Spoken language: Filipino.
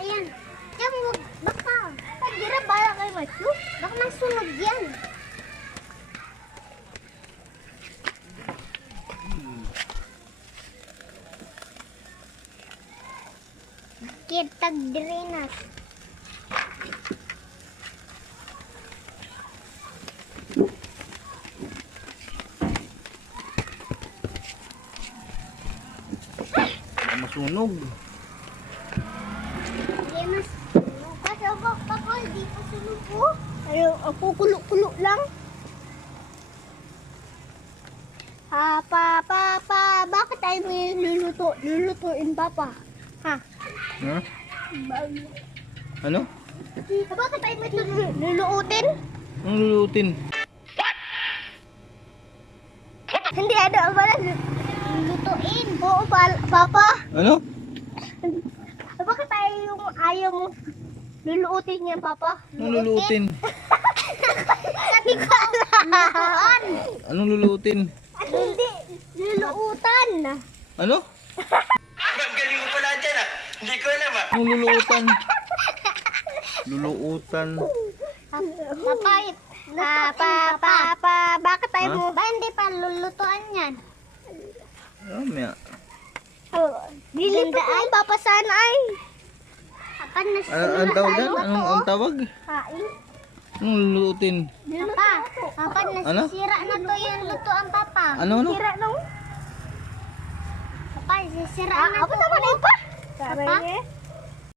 Ayan. Diyan mo, baka. Pagira bala kay Matthew. Baka nasunog yan. Kitag drenas. Masunog. Hindi mas pasabak pa ko, hindi pa sunog po. Ano, ako kulo-kulo lang. Bakit tayo may lulutuin, Papa? Ha? Ha? Ano? Bakit tayo may luluutin? Anong lulutin? Hindi, ano ba lulutuin? Oo, Papa. Ano? Bakit tayo yung ayaw mo luluutin yan, Papa? Anong lulutin? Sabi ko alam. Anong lulutin? Hindi, luluutan. Ano? Ang galing mo pala dyan ah. Hindi ko alam ah. Anong luluutan? Luluutan. Papa, bakit tayo Ha? mo? Ba hindi pa lulutuan yan? Mamaya. Dilipat mo, Papa, sana ay. Akan na Ang tawag yan? Anong tawag? Kain. Anong lulutin? Papa, Ano? nasisira na to yung lutuan, Papa. Ano? Sira na. Papa, nasisira na to. Ako naman pa. Papa?